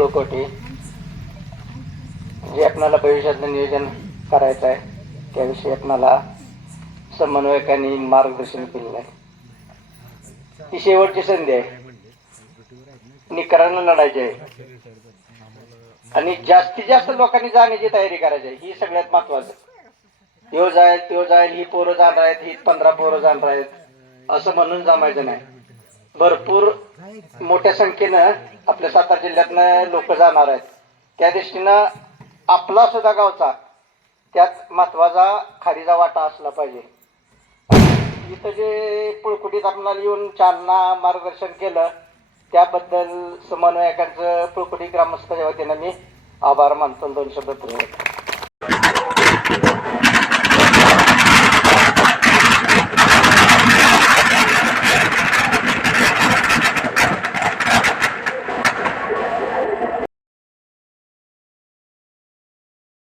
कुळकोटी. जे आपणाला भविष्यातलं नियोजन करायचं आहे. त्याविषयी आपणाला समन्वयकांनी मार्गदर्शन केलेलं आहे. ही शेवटची संधी आहे. निकरांना लढायची आहे. आणि जास्तीत जास्त लोकांनी जाण्याची तयारी करायची आहे. ही सगळ्यात महत्वाचं यो जाईल त्यो जाईल ही पोरं जाणार आहेत ही पंधरा पोरं जाणार आहेत. असं म्हणून जमायचं नाही. भरपूर मोठ्या संख्येनं आपल्या सातारा जिल्ह्यातनं लोक जाणार आहेत. त्या दृष्टीनं आपला सुद्धा गावचा त्यात महत्त्वाचा खारीचा वाटा असला पाहिजे. इथं जे पुळकुटीत आपल्याला येऊन चालना मार्गदर्शन केलं त्याबद्दल समन्वयकांचं पुळकुटी ग्रामस्थाच्या वतीनं मी आभार मानतो. दोन शब्द